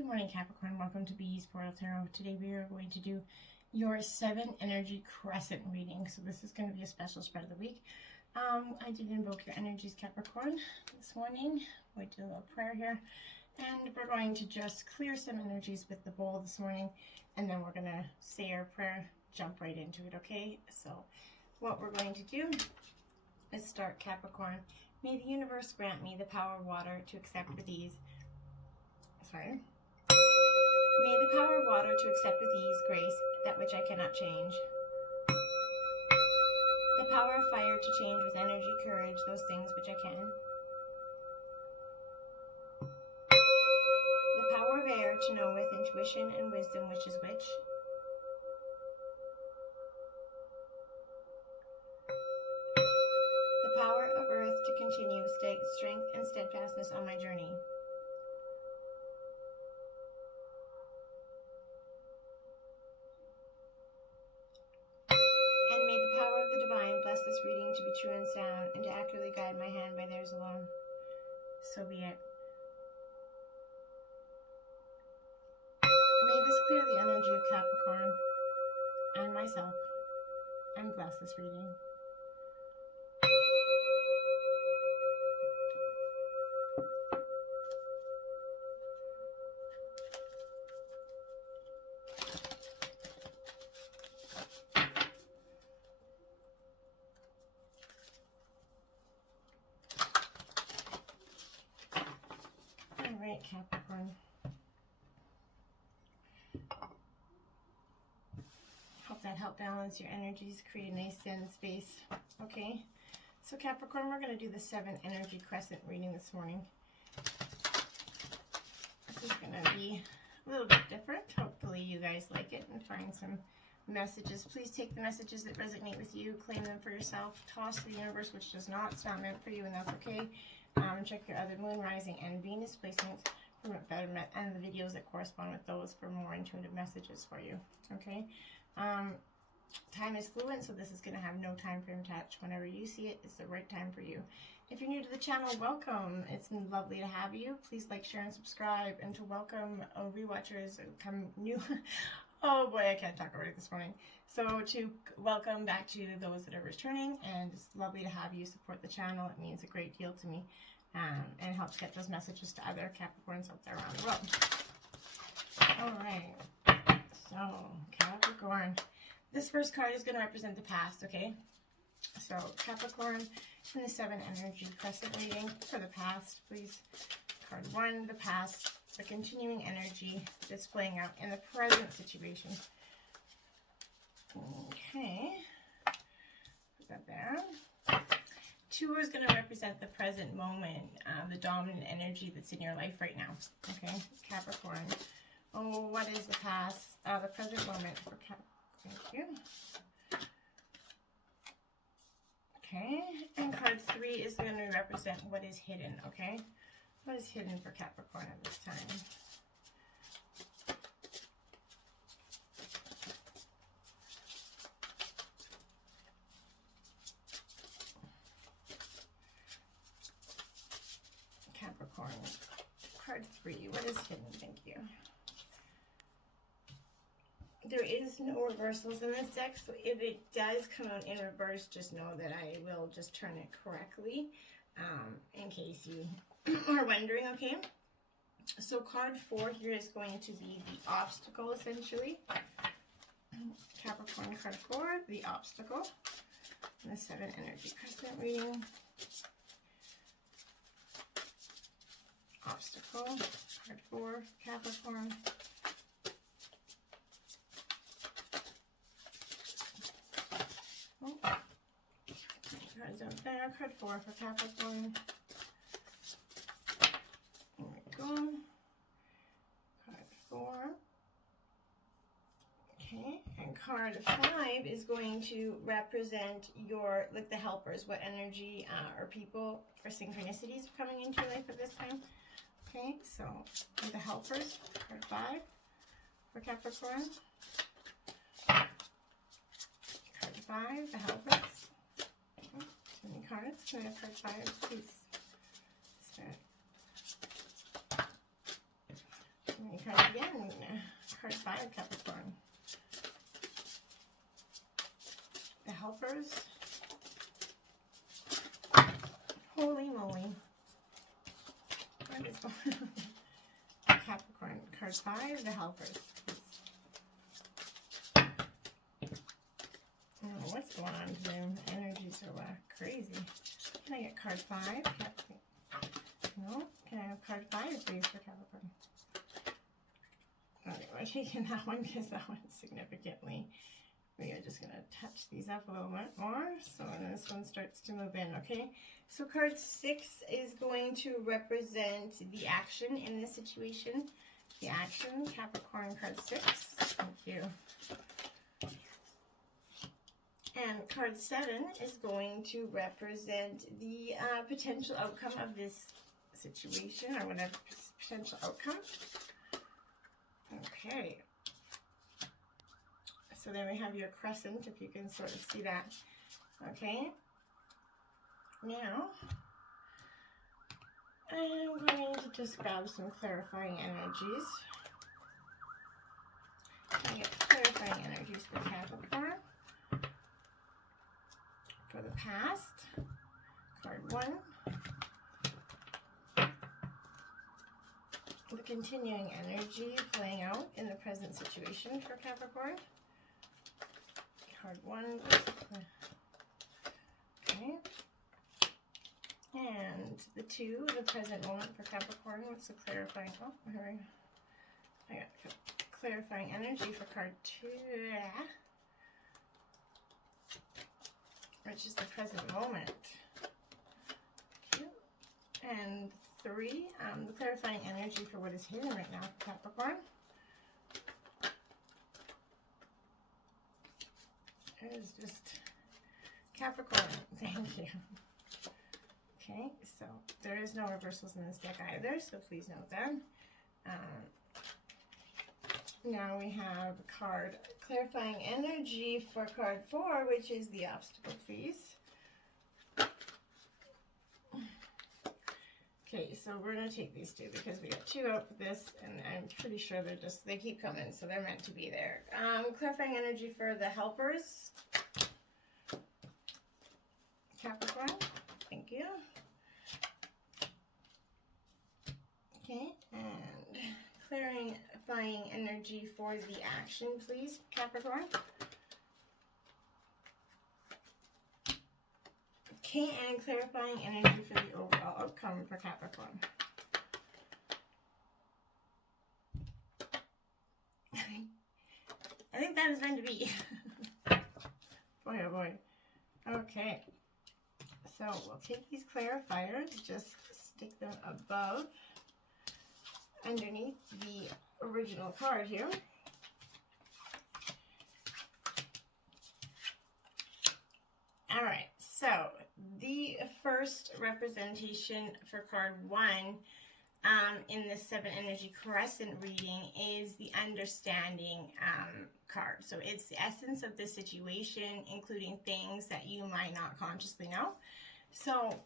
Good morning, Capricorn. Welcome to Bees Portal Tarot. Today we are going to do your 7 Energy Crescent reading. So this is going to be a special spread of the week. I did invoke your energies, Capricorn, this morning. We did a little prayer here. And we're going to just clear some energies with the bowl this morning. And then we're going to say our prayer, jump right into it, okay? So what we're going to do is start, Capricorn. May the universe grant me the power of water to accept with ease. Sorry. May the power of water to accept with ease, grace, that which I cannot change. The power of fire to change with energy, courage, those things which I can. The power of air to know with intuition and wisdom which is which. The power of earth to continue with strength and steadfastness on my journey. And may the power of the divine bless this reading to be true and sound, and to accurately guide my hand by theirs alone. So be it. May this clear the energy of Capricorn and myself, and bless this reading. Alright, Capricorn. Hope that helped balance your energies, create a nice zen space. Okay, so Capricorn, we're going to do the 7 Energy Crescent reading this morning. This is going to be a little bit different. Hopefully you guys like it and find some messages. Please take the messages that resonate with you, claim them for yourself, toss to the universe which does not. It's not meant for you, and that's okay. Check your other moon, rising, and Venus placements for betterment, and the videos that correspond with those for more intuitive messages for you. Okay. Time is fluent, so this is going to have no time frame attached. Whenever you see it, it's the right time for you. If you're new to the channel, welcome. It's lovely to have you. Please like, share, and subscribe. And to welcome rewatchers, come new. Oh boy, I can't talk already this morning. So to welcome back to those that are returning, and it's lovely to have you support the channel. It means a great deal to me, and helps get those messages to other Capricorns out there around the world. All right, so Capricorn. This first card is going to represent the past, okay? So Capricorn in the 7 Energy Crescent reading for the past, please. Card 1, the past, the continuing energy that's playing out in the present situation. Okay, put that there. 2 is going to represent the present moment, the dominant energy that's in your life right now. Okay, Capricorn. Oh, what is the past? The present moment for Capricorn. Thank you. Okay, and card 3 is going to represent what is hidden, okay? What is hidden for Capricorn at this time? Capricorn, card 3, what is hidden? Thank you. There is no reversals in this deck, so if it does come out in reverse, just know that I will just turn it correctly, in case you are wondering, okay? So card 4 here is going to be the obstacle, essentially. Capricorn, card 4, the obstacle. And the 7 Energy Crescent reading. Obstacle, card 4, Capricorn. Oh. Cards out there, card 4 for Capricorn. There we go. Card 4. Okay, and card 5 is going to represent your, like, the helpers, what energy or people or synchronicities are coming into your life at this time. Okay, so the helpers, card 5 for Capricorn. 5, the helpers. Oh, too many cards. Can I have card 5, please? Start. card again. Card 5, Capricorn. The helpers. Holy moly. What is going on? Capricorn. Card 5, the helpers. Oh, what's going on today? Energies are crazy. Can I get card 5? No? Can I have card 5 please for Capricorn? Okay, we're taking that one because that one's significantly. We are just going to touch these up a little bit more. So when this one starts to move in, okay? So card 6 is going to represent the action in this situation. The action, Capricorn, card 6. Thank you. And card 7 is going to represent the potential outcome of this situation, or whatever potential outcome. Okay. So then we have your crescent, if you can sort of see that. Okay. Now, I'm going to just grab some clarifying energies. I get clarifying energies for Capricorn. For the past, card 1. The continuing energy playing out in the present situation for Capricorn. Card 1. Okay. And the 2, the present moment for Capricorn. What's the clarifying? Oh, here we go. I got clarifying energy for card 2. Which is the present moment. Okay. And 3, the clarifying energy for what is hidden right now for Capricorn. It is just Capricorn. Thank you. Okay, so there is no reversals in this deck either, so please note that. Now we have card clarifying energy for card 4, which is the obstacle, please. Okay, so we're going to take these 2 because we got 2 out for this, and I'm pretty sure they keep coming, so they're meant to be there. Clarifying energy for the helpers. Capricorn, thank you. Okay, and clarifying energy for the action, please, Capricorn. Okay, and clarifying energy for the overall outcome for Capricorn. I think that is meant to be. Boy, oh boy. Okay, so we'll take these clarifiers, just stick them above, underneath the original card here. All right, so the first representation for card 1 in the 7 Energy Crescent reading is the understanding card. So it's the essence of the situation, including things that you might not consciously know. So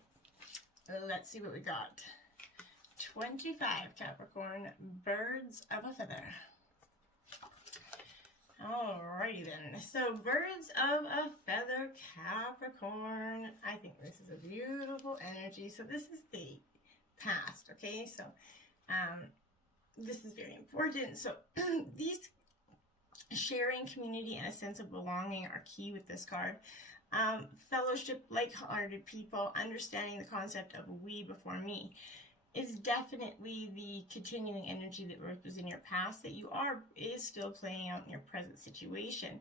let's see what we got. 25, Capricorn, birds of a feather. Alrighty then. So birds of a feather, Capricorn. I think this is a beautiful energy. So this is the past, okay? So this is very important. So these sharing, community, and a sense of belonging are key with this card. Fellowship, like-hearted people, understanding the concept of we before me is definitely the continuing energy that was in your past that is still playing out in your present situation,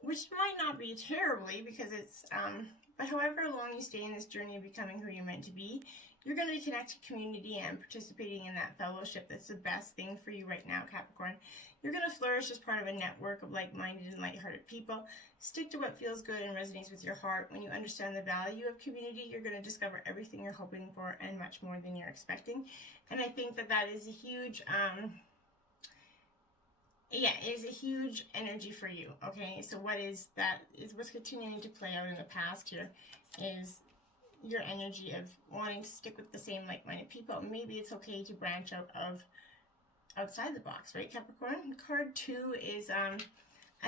which might not be terribly because it's, but however long you stay in this journey of becoming who you're meant to be, you're going to be connected to community and participating in that fellowship. That's the best thing for you right now, Capricorn. You're going to flourish as part of a network of like-minded and light-hearted people. Stick to what feels good and resonates with your heart. When you understand the value of community, you're going to discover everything you're hoping for and much more than you're expecting. And I think that that is a huge, it is a huge energy for you, okay? So what is that? Is what's continuing to play out in the past here is your energy of wanting to stick with the same like-minded people. Maybe it's okay to branch out of outside the box, right, Capricorn? Card 2 is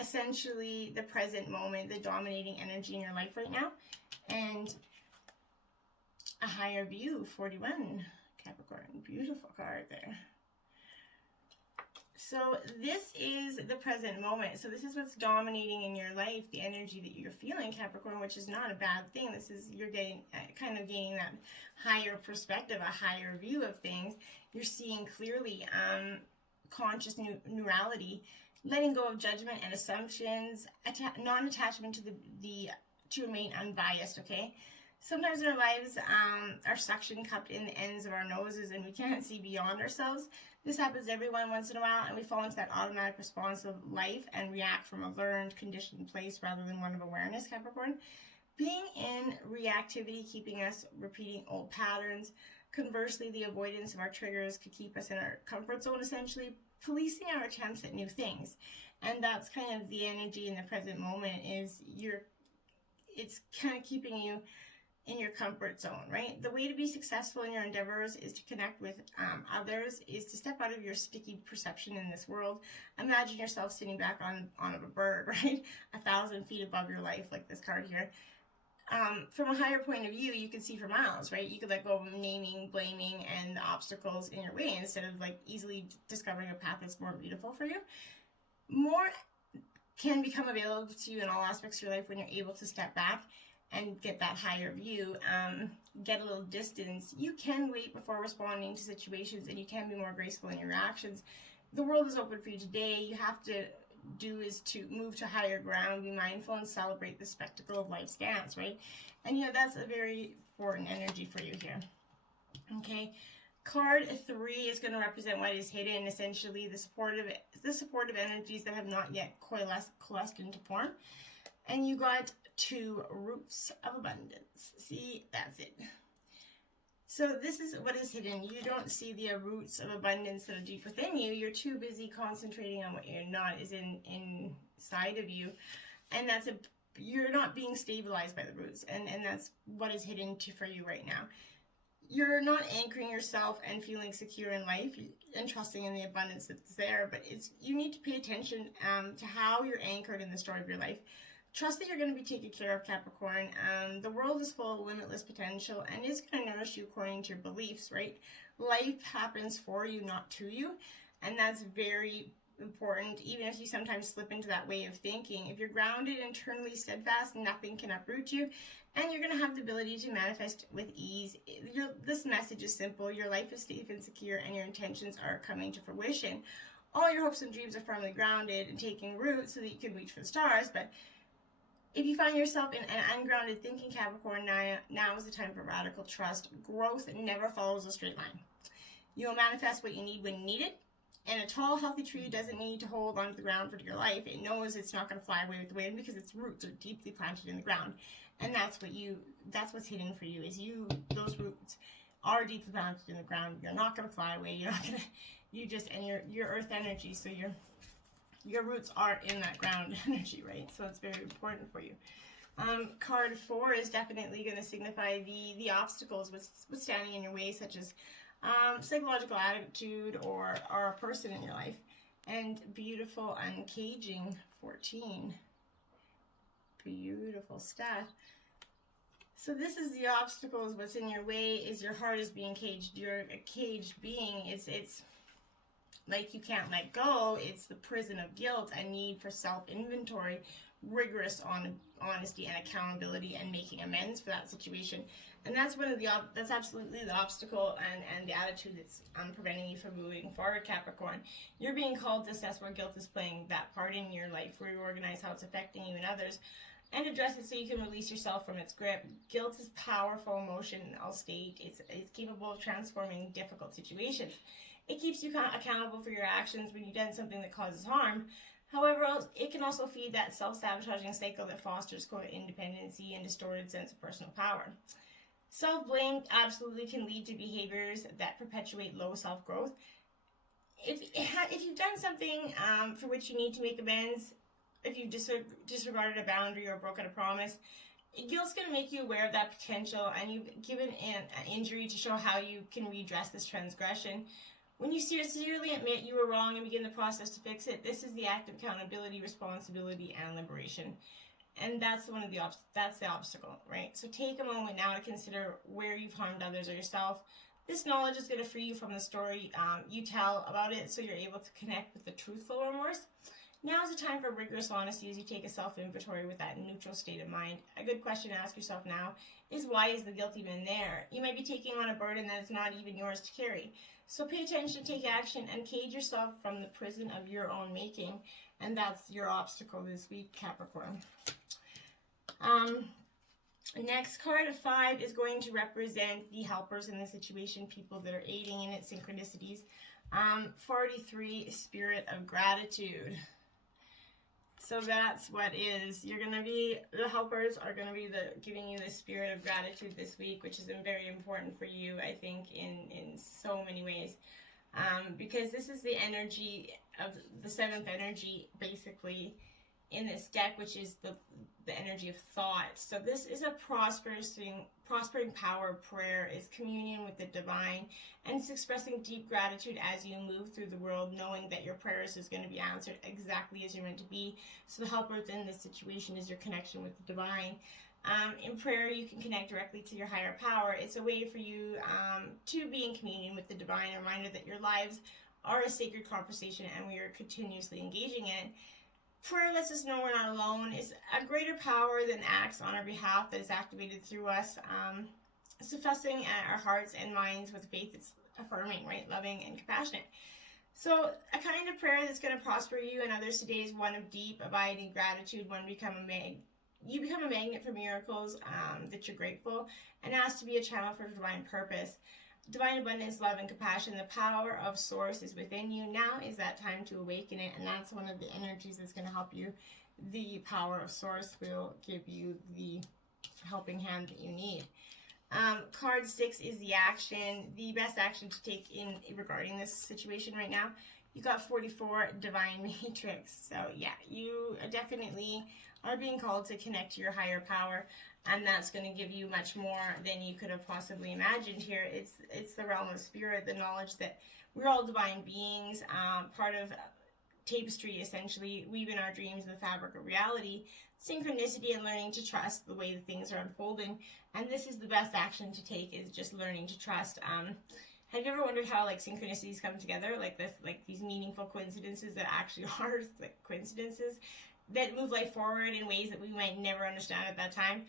essentially the present moment, the dominating energy in your life right now, and a higher view, 41, Capricorn. Beautiful card there. So this is the present moment. So this is what's dominating in your life, the energy that you're feeling, Capricorn, which is not a bad thing. This is, you're getting kind of gaining that higher perspective, a higher view of things. You're seeing clearly conscious neurality, letting go of judgment and assumptions, non-attachment to remain unbiased, okay? Sometimes in our lives, our suction cupped in the ends of our noses and we can't see beyond ourselves. This happens to everyone once in a while, and we fall into that automatic response of life and react from a learned, conditioned place rather than one of awareness, Capricorn. Being in reactivity, keeping us repeating old patterns. Conversely, the avoidance of our triggers could keep us in our comfort zone, essentially policing our attempts at new things. And that's kind of the energy in the present moment, is it's kind of keeping you in your comfort zone, right? The way to be successful in your endeavors is to connect with others, is to step out of your sticky perception in this world. Imagine yourself sitting back on a bird, right? 1,000 feet above your life, like this card here. From a higher point of view, you can see for miles, right? You could let go of naming, blaming, and the obstacles in your way instead of like easily discovering a path that's more beautiful for you. More can become available to you in all aspects of your life when you're able to step back and get that higher view, get a little distance. You can wait before responding to situations, and you can be more graceful in your actions. The world is open for you today. You have to do is to move to higher ground, be mindful, and celebrate the spectacle of life's dance, right? And that's a very important energy for you here. Okay, card 3 is going to represent what is hidden, essentially the supportive energies that have not yet coalesced into form. And you got 2 roots of abundance. See, that's it. So this is what is hidden. You don't see the roots of abundance that are deep within you. You're too busy concentrating on what you're not is inside of you. And you're not being stabilized by the roots. And that's what is hidden for you right now. You're not anchoring yourself and feeling secure in life and trusting in the abundance that's there. But you need to pay attention to how you're anchored in the story of your life. Trust that you're going to be taken care of, Capricorn. The world is full of limitless potential and is going to nourish you according to your beliefs, right? Life happens for you, not to you. And that's very important, even if you sometimes slip into that way of thinking. If you're grounded, internally steadfast, nothing can uproot you. And you're going to have the ability to manifest with ease. This message is simple. Your life is safe and secure, and your intentions are coming to fruition. All your hopes and dreams are firmly grounded and taking root so that you can reach for the stars. But if you find yourself in an ungrounded thinking, Capricorn, now is the time for radical trust. Growth never follows a straight line. You will manifest what you need when you need it. And a tall, healthy tree doesn't need to hold onto the ground for your life. It knows it's not going to fly away with the wind because its roots are deeply planted in the ground. And that's what's hidden for you, is those roots are deeply planted in the ground. You're not going to fly away. You're not going to, and your earth energy, so your roots are in that ground energy, right? So it's very important for you. Card 4 is definitely going to signify the obstacles, what's standing in your way, such as psychological attitude or a person in your life. And beautiful uncaging, 14. Beautiful stuff. So this is the obstacles, what's in your way is your heart is being caged. You're a caged being. It's like you can't let go. It's the prison of guilt, a need for self-inventory, rigorous honesty and accountability, and making amends for that situation. And that's that's absolutely the obstacle and the attitude that's preventing you from moving forward, Capricorn. You're being called to assess where guilt is playing that part in your life, reorganize how it's affecting you and others, and address it so you can release yourself from its grip. Guilt is powerful emotional state. It's capable of transforming difficult situations. It keeps you accountable for your actions when you've done something that causes harm. However, it can also feed that self-sabotaging cycle that fosters codependency and distorted sense of personal power. Self-blame absolutely can lead to behaviors that perpetuate low self-growth. If you've done something for which you need to make amends, if you've disregarded a boundary or broken a promise, guilt's going to make you aware of that potential, and you've given an injury to show how you can redress this transgression. When you sincerely admit you were wrong and begin the process to fix it, this is the act of accountability, responsibility, and liberation. And that's that's the obstacle, right? So take a moment now to consider where you've harmed others or yourself. This knowledge is going to free you from the story you tell about it, so you're able to connect with the truthful remorse. Now is the time for rigorous honesty as you take a self-inventory with that neutral state of mind. A good question to ask yourself now is, why is the guilt even there? You might be taking on a burden that is not even yours to carry. So pay attention, take action, and cage yourself from the prison of your own making. And that's your obstacle this week, Capricorn. Next card of 5 is going to represent the helpers in the situation, people that are aiding in its synchronicities. 43, Spirit of Gratitude. So that's what is. You're going to be, the helpers are going to be giving you the spirit of gratitude this week, which is very important for you, I think, in so many ways. Because this is the energy of the 7th energy, basically, in this deck, which is the energy of thought. So this is a prospering power of prayer, is communion with the divine, and it's expressing deep gratitude as you move through the world, knowing that your prayers is going to be answered exactly as you're meant to be. So the helper in this situation is your connection with the divine. In prayer, you can connect directly to your higher power. It's a way for you to be in communion with the divine, a reminder that your lives are a sacred conversation and we are continuously engaging in it. Prayer lets us know we're not alone. It's a greater power than acts on our behalf that is activated through us. Suffusing our hearts and minds with faith. It's affirming, right? Loving and compassionate. So a kind of prayer that's going to prosper you and others today is one of deep, abiding gratitude. You become a magnet for miracles that you're grateful, and asked to be a channel for divine purpose. Divine abundance, love, and compassion. The power of source is within you. Now is that time to awaken it, and that's one of the energies that's going to help you. The power of source will give you the helping hand that you need. Card 6 is the action, the best action to take in regarding this situation right now. You got 44, Divine Matrix. So yeah, you definitely are being called to connect to your higher power, and that's going to give you much more than you could have possibly imagined here. It's the realm of spirit, the knowledge that we're all divine beings, part of tapestry, essentially, weaving our dreams in the fabric of reality, synchronicity, and learning to trust the way that things are unfolding. And this is the best action to take, is just learning to trust. Have you ever wondered how synchronicities come together, these meaningful coincidences that actually are coincidences that move life forward in ways that we might never understand at that time?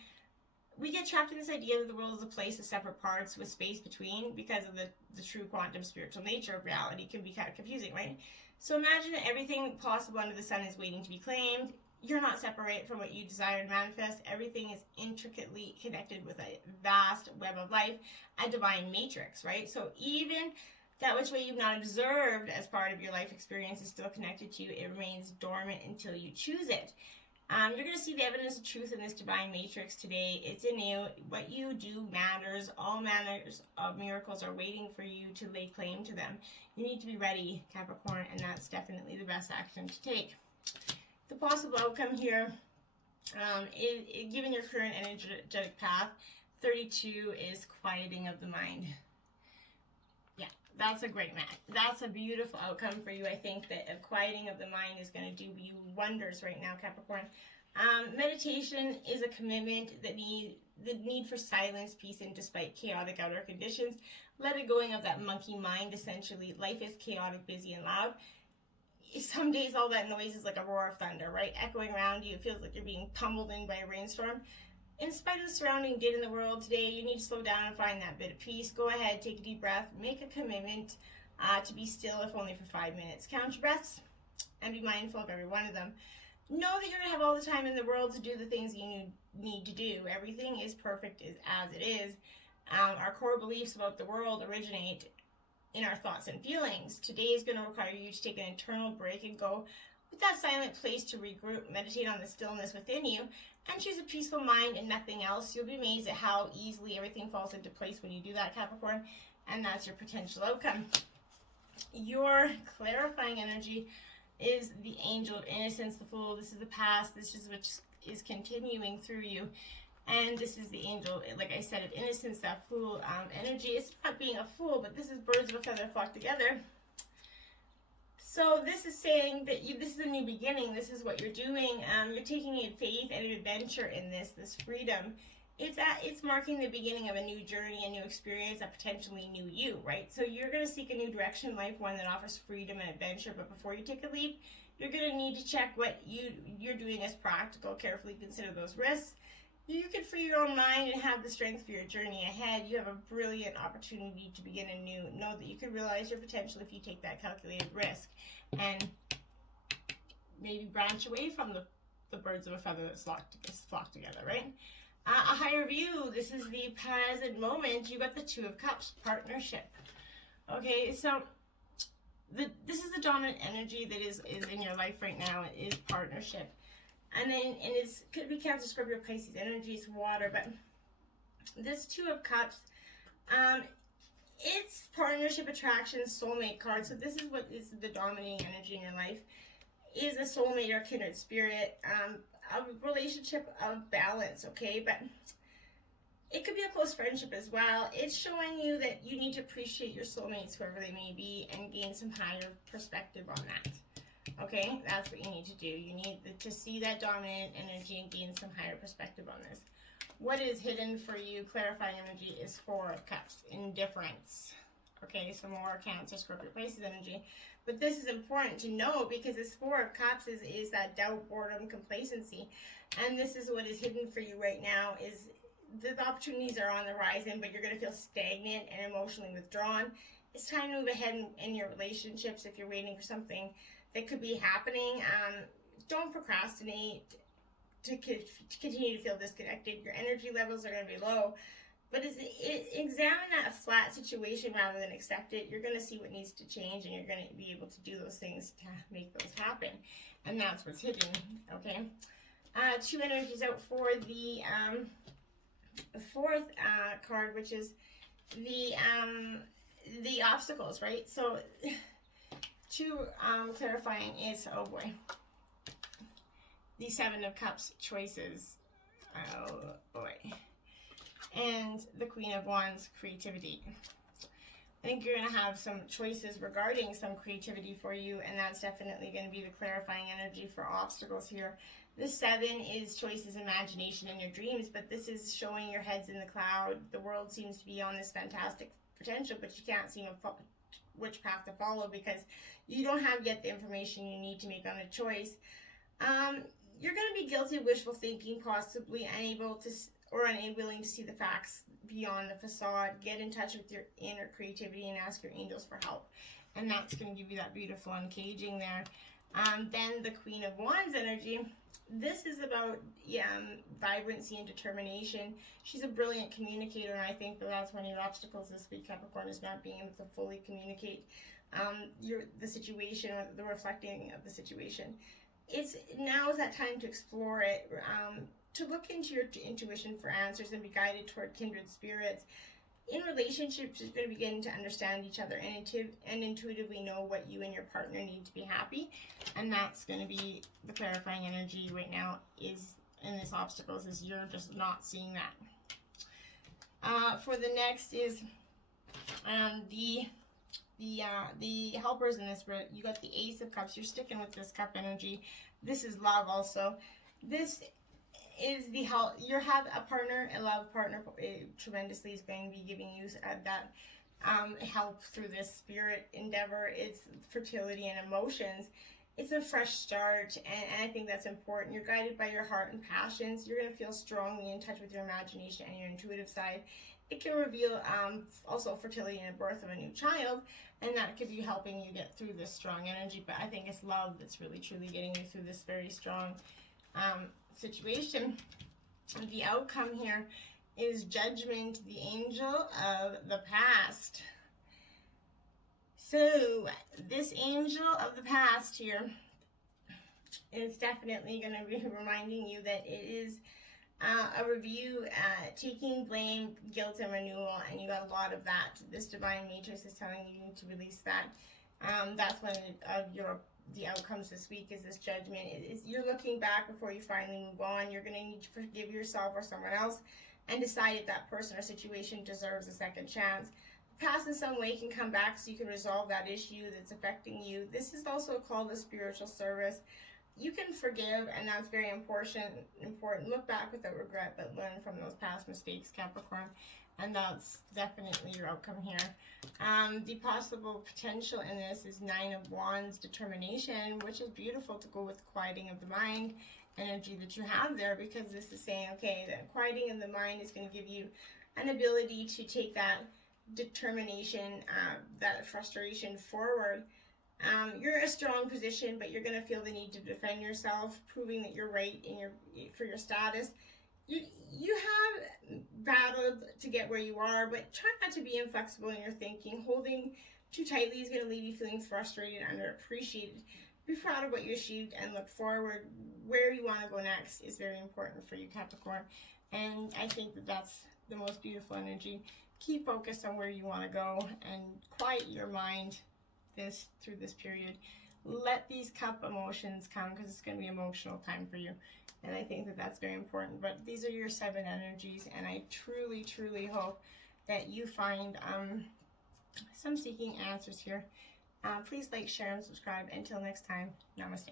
We get trapped in this idea that the world is a place of separate parts with space between because of the true quantum spiritual nature of reality. It can be kind of confusing, right? So imagine that everything possible under the sun is waiting to be claimed. You're not separate from what you desire to manifest. Everything is intricately connected with a vast web of life, a divine matrix, right? So even that which way you've not observed as part of your life experience is still connected to you. It remains dormant until you choose it. You're going to see the evidence of truth in this divine matrix today. It's in you. What you do matters. All manners of miracles are waiting for you to lay claim to them. You need to be ready, Capricorn, and that's definitely the best action to take. The possible outcome here, given your current energetic path, 32 is quieting of the mind. Yeah, that's a great match. That's a beautiful outcome for you. I think that a quieting of the mind is going to do you wonders right now, Capricorn. Meditation is a commitment that the need for silence, peace, and despite chaotic outer conditions. Let it going of that monkey mind, essentially. Life is chaotic, busy, and loud. Some days all that noise is like a roar of thunder, right? Echoing around you. It feels like you're being pummeled in by a rainstorm. In spite of the surrounding din in the world today, you need to slow down and find that bit of peace. Go ahead, take a deep breath, make a commitment to be still, if only for 5 minutes. Count your breaths and be mindful of every one of them. Know that you're going to have all the time in the world to do the things you need to do. Everything is perfect as it is. Our core beliefs about the world originate in our thoughts and feelings. Today is going to require you to take an internal break and go with that silent place to regroup, meditate on the stillness within you, and choose a peaceful mind and nothing else. You'll be amazed at how easily everything falls into place when you do that, Capricorn, and that's your potential outcome. Your clarifying energy is the angel of innocence, the fool. This is the past. This is which is continuing through you. And this is the angel, like I said, of innocence, that fool energy. It's not being a fool, but this is birds of a feather flock together. So this is saying that this is a new beginning. This is what you're doing. You're taking a faith and an adventure in this freedom. It's marking the beginning of a new journey, a new experience, a potentially new you, right? So you're going to seek a new direction in life, one that offers freedom and adventure. But before you take a leap, you're going to need to check what you're doing as practical. Carefully consider those risks. You can free your own mind and have the strength for your journey ahead. You have a brilliant opportunity to begin anew. Know that you can realize your potential if you take that calculated risk and maybe branch away from the birds of a feather that flock together, right? A higher view. This is the present moment. You got the Two of Cups, partnership. Okay, so this is the dominant energy that is in your life right now. It is partnership. And it could be Cancer, Scorpio, Pisces energy, it's water, but this Two of Cups, it's partnership, attraction, soulmate card. So this is what is the dominating energy in your life, is a soulmate or kindred spirit, a relationship of balance, okay? But it could be a close friendship as well. It's showing you that you need to appreciate your soulmates, whoever they may be, and gain some higher perspective on that. Okay, that's what you need to do. You need to see that dominant energy and gain some higher perspective on this. What is hidden for you, clarifying energy, is Four of Cups, indifference. Okay, so more Cancer, Scorpio, Pisces energy. But this is important to know because this Four of Cups is that doubt, boredom, complacency. And this is what is hidden for you right now, is the opportunities are on the horizon, but you're going to feel stagnant and emotionally withdrawn. It's time to move ahead in your relationships if you're waiting for something that could be happening. Don't procrastinate to continue to feel disconnected. Your energy levels are going to be low, but examine that flat situation rather than accept it. You're going to see what needs to change, and you're going to be able to do those things to make those happen, and that's what's hidden. Okay, two energies out for the fourth card, which is the obstacles, right? So two clarifying is, oh boy, the Seven of Cups, choices, oh boy, and the Queen of Wands, creativity. I think you're going to have some choices regarding some creativity for you, and that's definitely going to be the clarifying energy for obstacles here. The Seven is choices, imagination, and your dreams, but this is showing your head's in the cloud. The world seems to be on this fantastic potential, but you can't see which path to follow because you don't have yet the information you need to make on a choice. You're going to be guilty of wishful thinking, possibly unable to or unwilling to see the facts beyond the facade. Get in touch with your inner creativity and ask your angels for help, and that's going to give you that beautiful uncaging there. Then the Queen of Wands energy. This is about vibrancy and determination. She's a brilliant communicator, and I think that's one of your obstacles this week, Capricorn, is not being able to fully communicate the situation or the reflecting of the situation. Now is that time to explore it, to look into your intuition for answers and be guided toward kindred spirits. In relationships, you're going to begin to understand each other and intuitively know what you and your partner need to be happy. And that's going to be the clarifying energy right now is in this obstacles, is you're just not seeing that. For the next is the helpers in this. You got the Ace of Cups. You're sticking with this cup energy. This is love also. This is the help. You have a partner, a love partner, tremendously is going to be giving you that help through this spirit endeavor. It's fertility and emotions. It's a fresh start, and I think that's important. You're guided by your heart and passions. You're going to feel strongly in touch with your imagination and your intuitive side. It can reveal also fertility and a birth of a new child, and that could be helping you get through this strong energy. But I think it's love that's really truly getting you through this very strong situation. And the outcome here is Judgment, the angel of the past. So this angel of the past here is definitely going to be reminding you that it is a review, taking blame, guilt, and renewal, and you got a lot of that. This divine matrix is telling you to release that. That's one of the outcomes this week is this judgment. You're looking back before you finally move on. You're going to need to forgive yourself or someone else and decide if that person or situation deserves a second chance. past in some way can come back so you can resolve that issue that's affecting you. This is also called a spiritual service. You can forgive, and that's very important. Look back without regret, but learn from those past mistakes, Capricorn. And that's definitely your outcome here. The possible potential in this is 9 of Wands, determination, which is beautiful to go with quieting of the mind energy that you have there, because this is saying, okay, that quieting of the mind is going to give you an ability to take that determination, that frustration forward. You're in a strong position, but you're going to feel the need to defend yourself, proving that you're right for your status. You have battled to get where you are, but try not to be inflexible in your thinking. Holding too tightly is going to leave you feeling frustrated and underappreciated. Be proud of what you achieved and look forward. Where you want to go next is very important for you, Capricorn. And I think that that's the most beautiful energy. Keep focused on where you want to go and quiet your mind through this period. Let these cup emotions come, because it's going to be an emotional time for you. And I think that that's very important. But these are your 7 energies, and I truly, truly hope that you find some seeking answers here. Please like, share, and subscribe. Until next time, namaste.